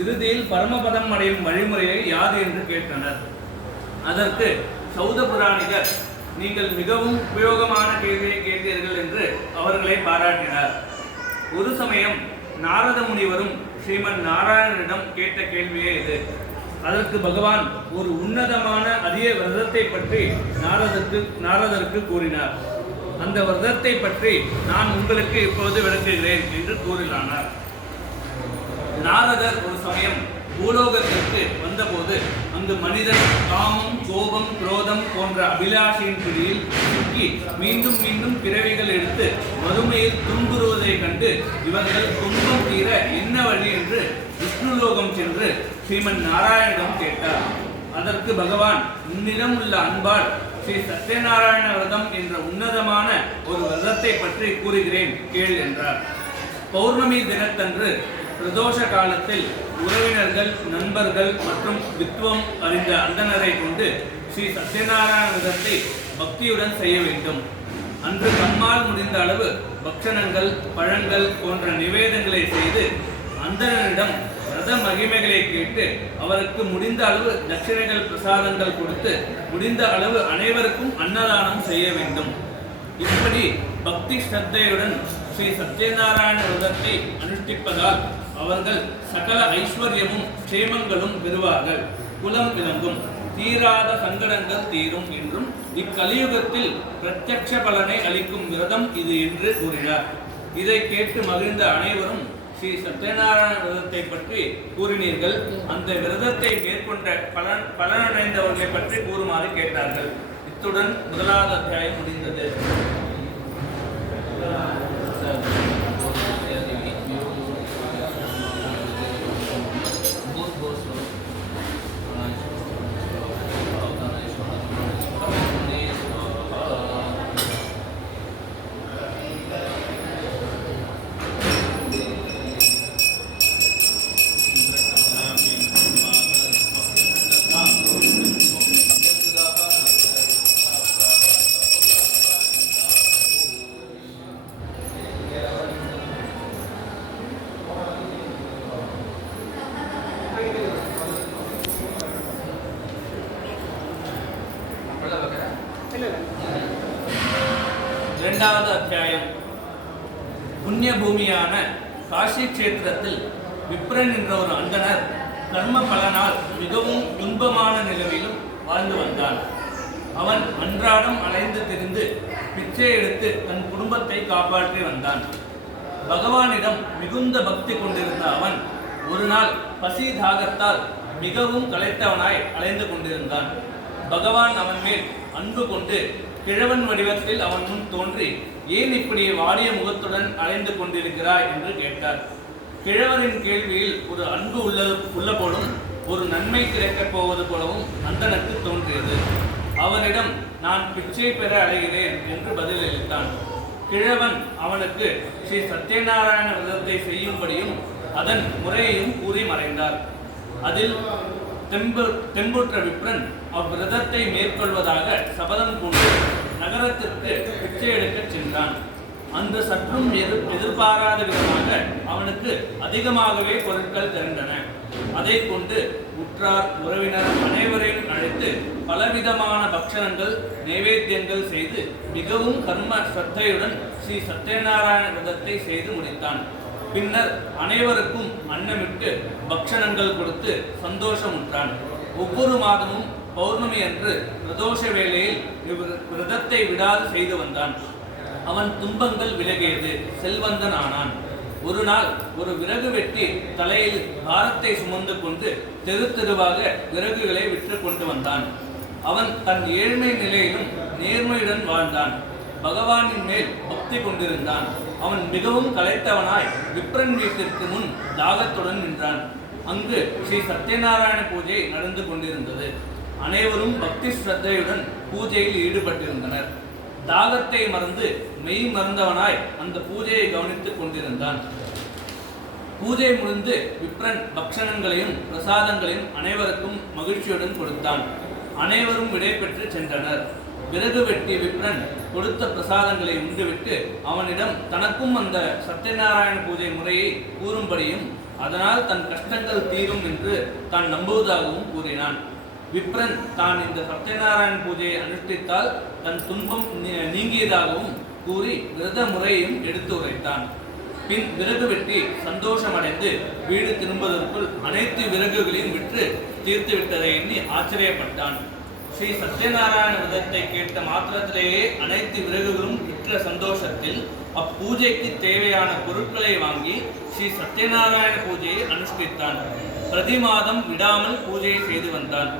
இறுதியில் பரமபதம் அடையும் வழிமுறையை யாது என்று கேட்டனர். அதற்கு சௌத புராணிகர், நீங்கள் மிகவும் உபயோகமான கேள்வியை கேட்டீர்கள் என்று அவர்களை பாராட்டினார். ஒரு சமயம் நாரத முனிவரும் ஸ்ரீமன் நாராயணனிடம் கேட்ட கேள்வியே இது. அதற்கு பகவான் ஒரு உன்னதமான அரிய விரதத்தை பற்றி நாரதருக்கு கூறினார். அந்த விரதத்தை பற்றி நான் உங்களுக்கு இப்போது விளக்குகிறேன் என்று கூறினார். நாரதர் ஒரு சமயம் பூலோகத்திற்கு வந்தபோது அங்கு மனிதன் காமம், கோபம், குரோதம் போன்ற அபிலாஷையின் பிடியில் சிக்கி மீண்டும் மீண்டும் பிறவிகள் எடுத்து வறுமையில் துன்புறுவதைக் கண்டு இவர்கள் துன்பம் தீர என்ன வழி என்று விஷ்ணுலோகம் சென்று ஸ்ரீமன் நாராயணிடம் கேட்டார். அதற்கு பகவான், உன்னிடம் உள்ள அன்பால் ஸ்ரீ சத்யநாராயண விரதம் என்ற உன்னதமான ஒரு விரதத்தை பற்றி கூறுகிறேன், கேள் என்றார். பௌர்ணமி தினத்தன்று பிரதோஷ காலத்தில் உறவினர்கள், நண்பர்கள் மற்றும் வித்வம் அறிந்த அந்தனரை கொண்டு ஸ்ரீ சத்யநாராயண விரதத்தை பக்தியுடன் செய்ய வேண்டும். அன்று தம்மால் முடிந்த அளவு பக்ஷணங்கள், பழங்கள் போன்ற நிவேதங்களை செய்து அந்தனரிடம் விரத மகிமைகளை கேட்டு அவருக்கு முடிந்த அளவு தட்சிணைகள், பிரசாதங்கள் கொடுத்து முடிந்த அளவு அனைவருக்கும் அன்னதானம் செய்ய வேண்டும். இப்படி பக்தி ஸ்ரத்தையுடன் ஸ்ரீ சத்யநாராயண விரதத்தை அனுஷ்டிப்பதால் அவர்கள் சகல ஐஸ்வர்யமும் க்ஷேமங்களும் பெறுவார்கள், குலம் விளங்கும், தீராத சங்கடங்கள் தீரும் என்றும் இக்கலியுகத்தில் பிரத்யக்ஷ பலனை அளிக்கும் விரதம் இது என்று கூறினார். இதை கேட்டு மகிழ்ந்த அனைவரும் ஸ்ரீ சத்யநாராயண விரதத்தை பற்றி கூறினீர்கள், அந்த விரதத்தை மேற்கொண்ட பலனடைந்தவர்களை பற்றி கூறுமாறு கேட்டார்கள். இத்துடன் முதலாவது அத்தியாயம் முடிந்தது. இரண்டாவது அத்தியாயம். புண்ணிய பூமியான காஷி கஷேத்திரத்தில் விப்ரன் என்ற ஒரு அந்தனர் கர்ம பலனால் மிகவும் துன்பமான நிலவிலும் வாழ்ந்து வந்தான். அவன் அன்றாடம் அலைந்து திரிந்து பிச்சை எடுத்து தன் குடும்பத்தை காப்பாற்றி வந்தான். பகவானிடம் மிகுந்த பக்தி கொண்டிருந்த அவன் ஒரு நாள் பசி தாகத்தால் மிகவும் களைத்தவனாய் அலைந்து கொண்டிருந்தான். பகவான் அவன் மேல் அன்பு கொண்டு கிழவன் வடிவத்தில் அவன் முன் தோன்றி, ஏன் இப்படி வாடிய முகத்துடன் அலைந்து கொண்டிருக்கிறாய் என்று கேட்டார். கிழவரின் கேள்வியில் ஒரு அன்பு உள்ள போலும் ஒரு நன்மை கிடைக்கப் போவது போலவும் அந்தனுக்கு தோன்றியது. அவனிடம், நான் பிச்சை பெற அடைகிறேன் என்று பதிலளித்தான். கிழவன் அவனுக்கு ஸ்ரீ சத்யநாராயண விரதத்தை செய்யும்படியும் அதன் முறையையும் கூறி மறைந்தார். அதில் தெம்புற்ற விப்ரன் அவ்விரதத்தை மேற்கொள்வதாக சபதம் கொண்டு நகரத்திற்கு பிச்சை எடுக்க சென்றான். அன்று சற்றும் எதிர்பாராத விதமாக அவனுக்கு அதிகமாகவே பொருட்கள் திரண்டன. அதை கொண்டு உற்றார், உறவினர் அனைவரையும் அழைத்து பலவிதமான பக்ஷணங்கள், நைவேத்தியங்கள் செய்து மிகவும் கர்ம ஸ்ரத்தையுடன் ஸ்ரீ சத்யநாராயண விரதத்தை செய்து முடித்தான். பின்னர் அனைவருக்கும் அன்னமிட்டு பக்ஷணங்கள் கொடுத்து சந்தோஷமுற்றான். ஒவ்வொரு மாதமும் பௌர்ணமி அன்று பிரதோஷ வேளையில் விரதத்தை விடாது செய்து வந்தான். அவன் துன்பங்கள் விலகியது, செல்வந்தன் ஆனான். ஒரு நாள் ஒரு விறகு வெட்டி தலையில் பாரத்தை சுமந்து கொண்டு தெரு தெருவாக விறகுகளை விற்று கொண்டு வந்தான். அவன் தன் ஏழ்மை நிலையிலும் நேர்மையுடன் வாழ்ந்தான். பகவானின் மேல் பக்தி கொண்டிருந்தான். அவன் மிகவும் களைத்தவனாய் விப்ரன் வீட்டிற்கு முன் தாகத்துடன் நின்றான். அங்கு ஸ்ரீ சத்யநாராயண பூஜை நடந்து கொண்டிருந்தது. அனைவரும் பக்தி ஸ்ரத்தையுடன் பூஜையில் ஈடுபட்டிருந்தனர். தாகத்தை மறந்து மெய் மறந்தவனாய் அந்த பூஜையை கவனித்துக் கொண்டிருந்தான். பூஜை முடிந்து விப்ரன் பக்ஷணங்களையும் பிரசாதங்களையும் அனைவருக்கும் மகிழ்ச்சியுடன் கொடுத்தான். அனைவரும் விடைபெற்று சென்றனர். விறகு வெட்டி விப்ரன் கொடுத்த பிரசாதங்களை உண்டுவிட்டு அவனிடம் தனக்கும் அந்த சத்யநாராயண பூஜை முறையை கூறும்படியும் அதனால் தன் கஷ்டங்கள் தீரும் என்று தான் நம்புவதாகவும் கூறினான். விப்ரன் தான் இந்த சத்யநாராயண பூஜையை அனுஷ்டித்தால் தன் துன்பம் நீங்கியதாகவும் கூறி விரத முறையையும் எடுத்து உரைத்தான். பின் விறகு வெட்டி சந்தோஷமடைந்து வீடு திரும்புவதற்குள் அனைத்து விறகுகளையும் விற்று தீர்த்து விட்டதை எண்ணி ஆச்சரியப்பட்டான். ஸ்ரீ சத்யநாராயண விரதத்தை கேட்ட மாத்திரத்திலேயே அனைத்து விறகுகளும் விற்ற சந்தோஷத்தில் அப்பூஜைக்கு தேவையான பொருட்களை வாங்கி ஸ்ரீ சத்யநாராயண பூஜையை அனுஷ்டித்தான். பிரதி மாதம் விடாமல் பூஜையை செய்து வந்தான்.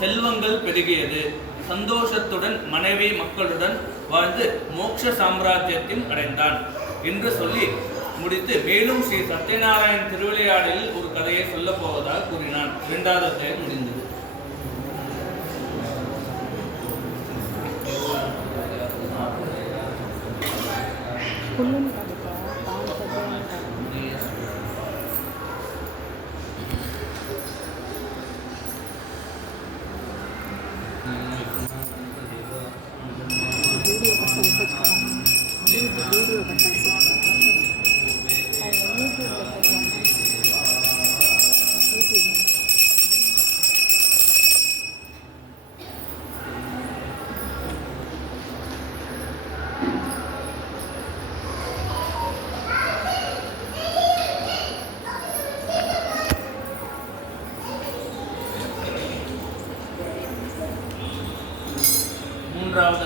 செல்வங்கள் பெருகியது. சந்தோஷத்துடன் மனைவி மக்களுடன் வாழ்ந்து மோட்ச சாம்ராஜ்யத்தையும் அடைந்தான் என்று சொல்லி முடித்து மேலும் ஸ்ரீ சத்யநாராயண திருவிளையாடலில் ஒரு கதையை சொல்ல போவதாக கூறினான். 2வது அத்தியாயம் முடிந்தது.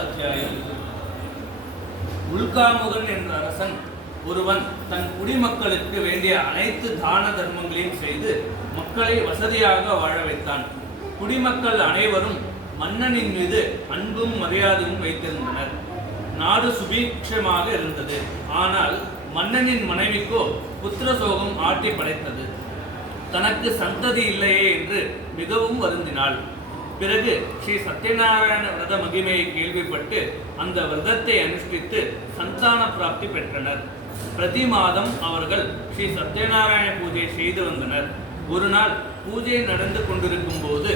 அத்தியாயம். உல்காமுகன் என்ற அரசன் ஒருவன் தன் குடிமக்களுக்கு வேண்டிய அனைத்து தான தர்மங்களையும் செய்து மக்களை வசதியாக வாழ வைத்தான். குடிமக்கள் அனைவரும் மன்னனின் மீது அன்பும் மரியாதையும் வைத்திருந்தனர். நாடு சுபீட்சமாக இருந்தது. ஆனால் மன்னனின் மனைவிக்கோ புத்திர சோகம் ஆட்டி படைத்தது. தனக்கு சந்ததி இல்லையே என்று மிகவும் வருந்தினாள். பிறகு ஸ்ரீ சத்யநாராயண விரத மகிமையை கேள்விப்பட்டு அந்த விரதத்தை அனுஷ்டித்து சந்தான பிராப்தி பெற்றனர். பிரதி மாதம் அவர்கள் ஸ்ரீ சத்யநாராயண பூஜை செய்து வந்தனர். ஒரு நாள் பூஜை நடந்து கொண்டிருக்கும் போது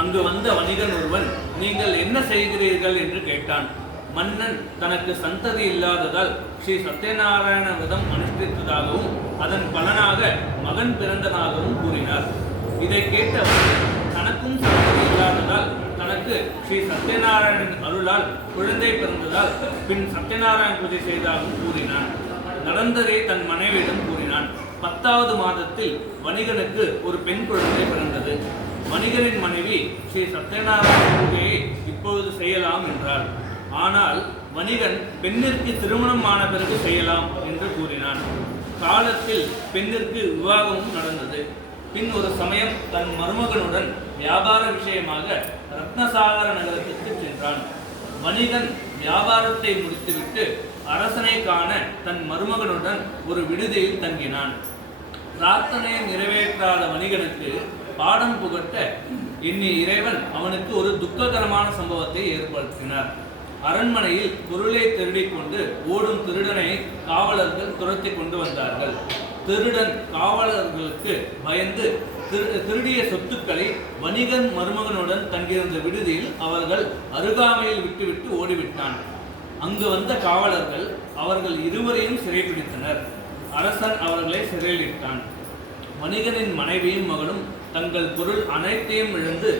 அங்கு வந்த வணிகன் ஒருவன், நீங்கள் என்ன செய்கிறீர்கள் என்று கேட்டான். மன்னன் தனக்கு சந்ததி இல்லாததால் ஸ்ரீ சத்யநாராயண விரதம் அனுஷ்டித்ததாகவும் அதன் பலனாக மகன் பிறந்ததாகவும் கூறினார். இதை கேட்ட தனக்கும் சந்ததி இல்லாததால் தனக்கு ஸ்ரீ சத்யநாராயணன் அருளால் குழந்தை பிறந்ததால் பின் சத்யநாராயண பூஜை செய்தாகவும் கூறினான். நடந்ததை தன் மனைவியிடம் கூறினான். 10வது மாதத்தில் வணிகனுக்கு ஒரு பெண் குழந்தை பிறந்தது. வணிகனின் மனைவி ஸ்ரீ சத்யநாராயண பூஜையை இப்பொழுது செய்யலாம் என்றாள். ஆனால் வணிகன் பெண்ணிற்கு திருமணம் ஆன பிறகு செய்யலாம் என்று கூறினான். காலத்தில் பெண்ணிற்கு விவாகமும் நடந்தது. பின் ஒரு சமயம் தன் மருமகனுடன் வியாபார விஷயமாக ரத்னசாகர நகரத்திற்கு சென்றான். வணிகன் வியாபாரத்தை முடித்துவிட்டு அரசனை காண தன் மருமகனுடன் ஒரு விடுதியில் தங்கினான். பிரார்த்தனையை நிறைவேற்றாத வணிகனுக்கு பாடம் புகட்ட எண்ணிய இறைவன் அவனுக்கு ஒரு துக்ககரமான சம்பவத்தை ஏற்படுத்தினார். அரண்மனையில் பொருளை திருடிக் கொண்டு ஓடும் திருடனை காவலர்கள் துரத்தி கொண்டு வந்தார்கள். திருடன் காவலர்களுக்கு பயந்து திருடிய சொத்துக்களை வணிகன் மருமகனுடன் தங்கியிருந்த விடுதியில் அவர்கள் அருகாமையில் விட்டுவிட்டு ஓடிவிட்டான். அங்கு வந்த காவலர்கள் அவர்கள் இருவரையும் சிறைப்பிடித்தனர். அரசன் அவர்களை சிறையிலிட்டான். வணிகனின் மனைவியும் மகனும் தங்கள் பொருள் அனைத்தையும் இழந்து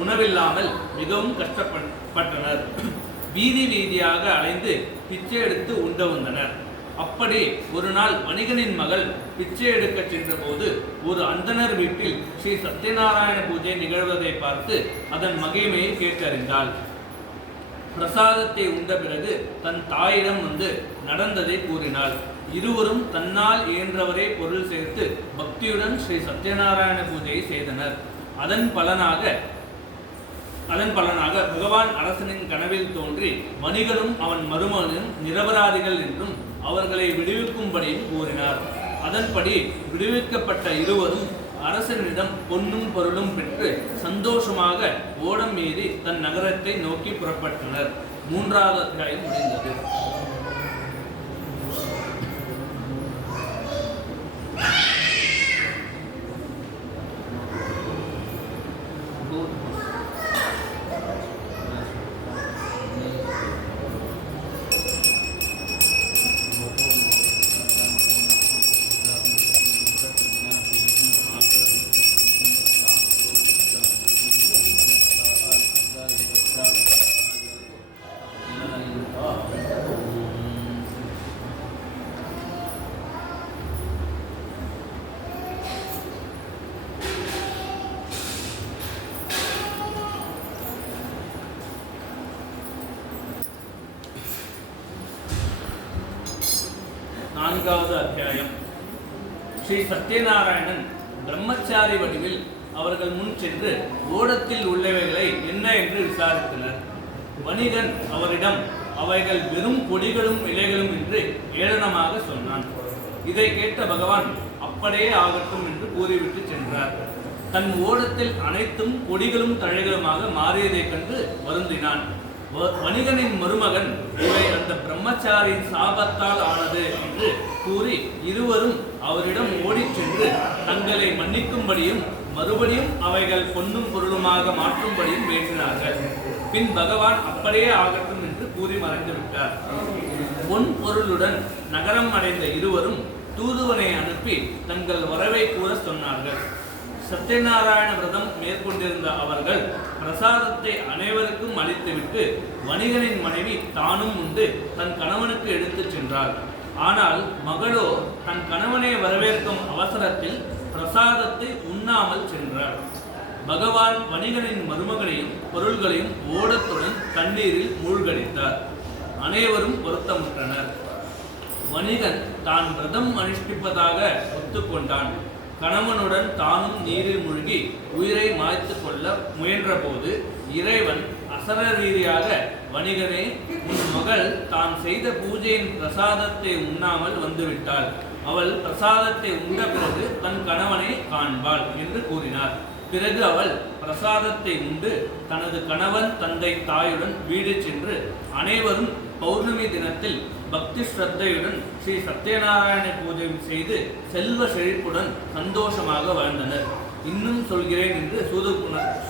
உணவில்லாமல் மிகவும் கஷ்டப்பட்டனர். வீதி வீதியாக அலைந்து பிச்சை எடுத்து உண்ட வந்தனர். அப்படி ஒரு நாள் வணிகனின் மகள் பிச்சை எடுக்க சென்ற போது ஒரு அந்தனர் வீட்டில் ஸ்ரீ சத்யநாராயண பூஜை நிகழ்வதை பார்த்து அதன் மகிமையை கேட்டறிந்தாள். பிரசாதத்தை உண்ட பிறகு தன் தாயிடம் வந்து நடந்ததை கூறினாள். இருவரும் தன்னால் இயன்றவரே பொருள் சேர்த்து பக்தியுடன் ஸ்ரீ சத்யநாராயண பூஜையை செய்தனர். அதன் பலனாக பகவான் அரசனின் கனவில் தோன்றி வணிகனும் அவன் மருமகனும் நிரபராதிகள் என்றும் அவர்களை விடுவிக்கும்படியும் கூறினார். அதன்படி விடுவிக்கப்பட்ட இருவரும் அரசனிடம் பொன்னும் பொருளும் பெற்று சந்தோஷமாக ஓடம் ஏறி தன் நகரத்தை நோக்கி புறப்பட்டனர். 3வது அத்தியாயம் முடிந்தது. 4வது அத்தியாயம். ஸ்ரீ சத்யநாராயணன் பிரம்மச்சாரி வடிவில் அவர்கள் முன் சென்று ஓடத்தில் உள்ளவைகளை என்ன என்று விசாரித்தனர். வணிகன் அவரிடம் அவைகள் வெறும் கொடிகளும் இலைகளும் என்று ஏளனமாக சொன்னான். இதை கேட்ட பகவான் அப்படியே ஆகட்டும் என்று கூறிவிட்டு சென்றார். தன் ஓடத்தில் அனைத்தும் கொடிகளும் தழைகளுமாக மாறியதைக் கண்டு வருந்தினான். வணிகனின் மருமகன் இவை அந்த பிரம்மச்சாரியின் சாபத்தால் ஆனது என்று கூறி இருவரும் அவரிடம் ஓடிச் சென்று தங்களை மன்னிக்கும்படியும் மறுபடியும் அவைகள் பொன்னும் பொருளுமாக மாற்றும்படியும் வேண்டினார்கள். பின் பகவான் அப்படியே ஆகட்டும் என்று கூறி மறைந்து விட்டார். பொன் பொருளுடன் நகரம் அடைந்த இருவரும் தூதுவனை அனுப்பி தங்கள் வரவை கூற சொன்னார்கள். சத்யநாராயண விரதம் மேற்கொண்டிருந்த அவர்கள் பிரசாதத்தை அனைவருக்கும் அளித்துவிட்டு வணிகனின் மனைவி தானும் உண்டு தன் கணவனுக்கு எடுத்துச் சென்றாள். ஆனால் மகளோ தன் கணவனை வரவேற்கும் அவசரத்தில் பிரசாதத்தை உண்ணாமல் சென்றாள். பகவான் வணிகனின் மருமகனையும் பொருள்களையும் ஓடத்துடன் தண்ணீரில் மூழ்கடித்தார். அனைவரும் வருத்தமுற்றனர். வணிகன் தான் விரதம் அனுஷ்டிப்பதாக ஒத்துக்கொண்டான். கணவனுடன் தானும் நீரில் மூழ்கி உயிரை மாய்த்து கொள்ள முயன்றபோது இறைவன் அசரீரியாக, வணிகனே, உன் மகள் தான் செய்த பூஜையின் பிரசாதத்தை உண்ணாமல் வந்துவிட்டாள். அவள் பிரசாதத்தை உண்ட பிறகு தன் கணவனை காண்பாள் என்று கூறினார். பிறகு அவள் பிரசாதத்தை உண்டு தனது கணவன் தந்தை தாயுடன் வீடு சென்று அனைவரும் பௌர்ணமி தினத்தில் பக்தி ஸ்ரத்தையுடன் ஸ்ரீ சத்யநாராயண பூஜை செய்து செல்வ செழிப்புடன் சந்தோஷமாக வாழ்ந்தனர். இன்னும் சொல்கிறேன் என்று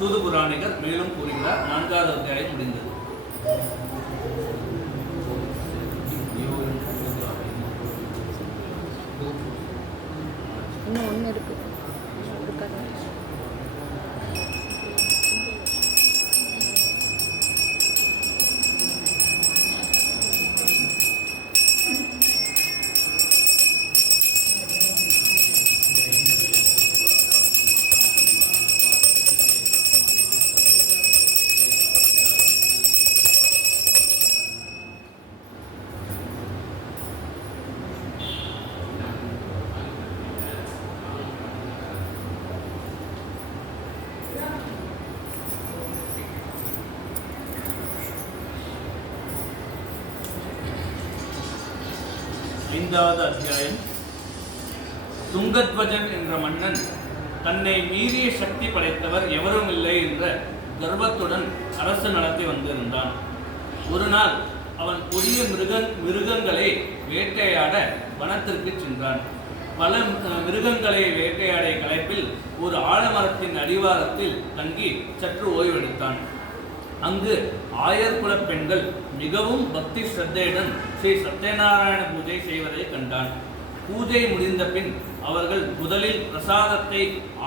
சூதுபுராணிகர் மேலும் கூறுகிறார். 4வது அத்தியாயம் முடிந்தது. இன்னும் ஒன்று இருக்கு. ஐந்தாவது அத்தியாயம். துங்கத்வஜன் என்ற மன்னன் தன்னை மீறிய சக்தி படைத்தவர் எவரும் இல்லை என்ற கர்வத்துடன் அரசு நடத்தி வந்திருந்தான். ஒரு நாள் அவன் கொடிய மிருகங்களை வேட்டையாட வனத்திற்கு சென்றான். பல மிருகங்களை வேட்டையாட களைப்பில் ஒரு ஆலமரத்தின் அடிவாரத்தில் தங்கி சற்று ஓய்வெடுத்தான். அங்கு ஆயர்குல பெண்கள் மிகவும் பக்தி ஸ்ரத்தையுடன் ஸ்ரீ சத்யநாராயண பூஜை செய்வதை கண்டான். பூஜை முடிந்த பின் அவர்கள் முதலில் பிரசாதத்தை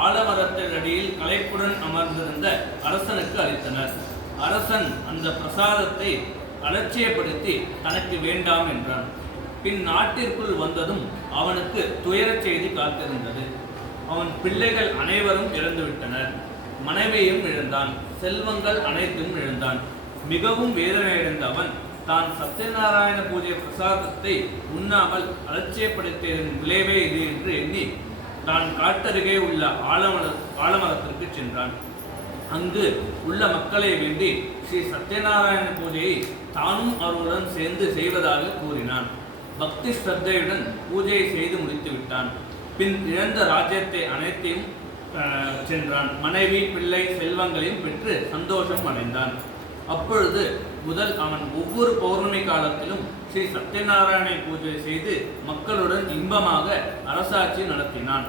ஆலமரத்தின் அடியில் களைப்புடன் அமர்ந்திருந்த அரசனுக்கு அளித்தனர். அரசன் அந்த பிரசாதத்தை அலட்சியப்படுத்தி தனக்கு வேண்டாம் என்றான். பின் நாட்டிற்குள் வந்ததும் அவனுக்கு துயரச் செய்தி காத்திருந்தது. அவன் பிள்ளைகள் அனைவரும் இறந்துவிட்டனர். மனைவியும் இழந்தான். செல்வங்கள் அனைத்தும் இழந்தான். மிகவும் வேதனையடைந்த அவன் தான் சத்யநாராயண பூஜை பிரசாதத்தை உண்ணாமல் அலட்சியப்படுத்தியதன் விளைவே இது என்று எண்ணி தான் காட்டருகே உள்ள ஆலமரத்திற்கு சென்றான். அங்கு உள்ள மக்களை வேண்டி ஸ்ரீ சத்யநாராயண பூஜையை தானும் அவர்களுடன் சேர்ந்து செய்வதாக கூறினான். பக்தி ஸ்ரத்தையுடன் பூஜையை செய்து முடித்து விட்டான். பின் இழந்த ராஜ்யத்தை அனைத்தையும் சென்றான். மனைவி, பிள்ளை, செல்வங்களையும் பெற்று சந்தோஷம் அடைந்தான். அப்பொழுது முதல் அவன் ஒவ்வொரு பௌர்ணமி காலத்திலும் ஸ்ரீ சத்யநாராயண பூஜை செய்து மக்களுடன் இன்பமாக அரசாட்சி நடத்தினான்.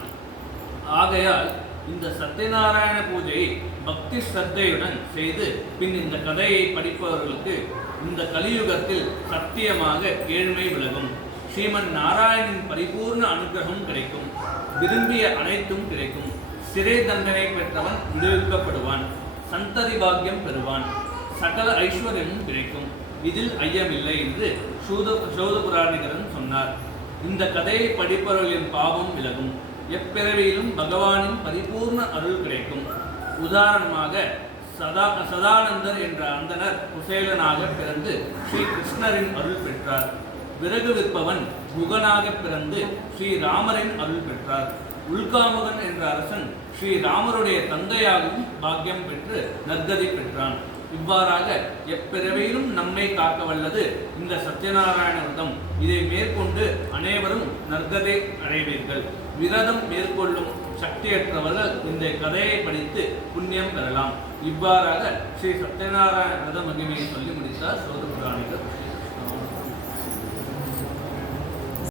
ஆகையால் இந்த சத்யநாராயண பூஜையை பக்தி ஸ்ரத்தையுடன் செய்து பின் இந்த கதையை படிப்பவர்களுக்கு இந்த கலியுகத்தில் சத்தியமாக ஏழ்மை விலகும். ஸ்ரீமன் நாராயணின் பரிபூர்ண அனுகிரகம் கிடைக்கும். விரும்பிய அனைத்தும் கிடைக்கும். சிறை தண்டனை பெற்றவன் விடுவிக்கப்படுவான். சந்ததி பாக்கியம் பெறுவான். சகல ஐஸ்வர்யமும் கிடைக்கும். இதில் ஐயமில்லை என்று சூதபுராணிகரன் சொன்னார். இந்த கதையை படிப்பவர்களின் பாவம் விலகும். எப்பிறவியிலும் பகவானின் பரிபூர்ண அருள் கிடைக்கும். உதாரணமாக சதானந்தர் என்ற அந்தனர் குசேலனாக பிறந்து ஸ்ரீ கிருஷ்ணரின் அருள் பெற்றார். விறகு விற்பவன் குகனாக பிறந்து ஸ்ரீராமரின் அருள் பெற்றார். உல்காமுகன் என்ற அரசன் ஸ்ரீராமருடைய தந்தையாகவும் பாக்கியம் பெற்று நற்கதி பெற்றான். இவ்வாறாக எப்பிறவையிலும் நம்மை காக்க வல்லது இந்த சத்யநாராயண விரதம். இதை மேற்கொண்டு அனைவரும் நற்கதை அடைவீர்கள். விரதம் மேற்கொள்ளும் சக்தியற்றவர்கள் இந்த கதையை படித்து புண்ணியம் பெறலாம். இவ்வாறாக ஸ்ரீ சத்யநாராயண விரத மகிமையை சொல்லி முடித்தார் சோத புராணிகர்.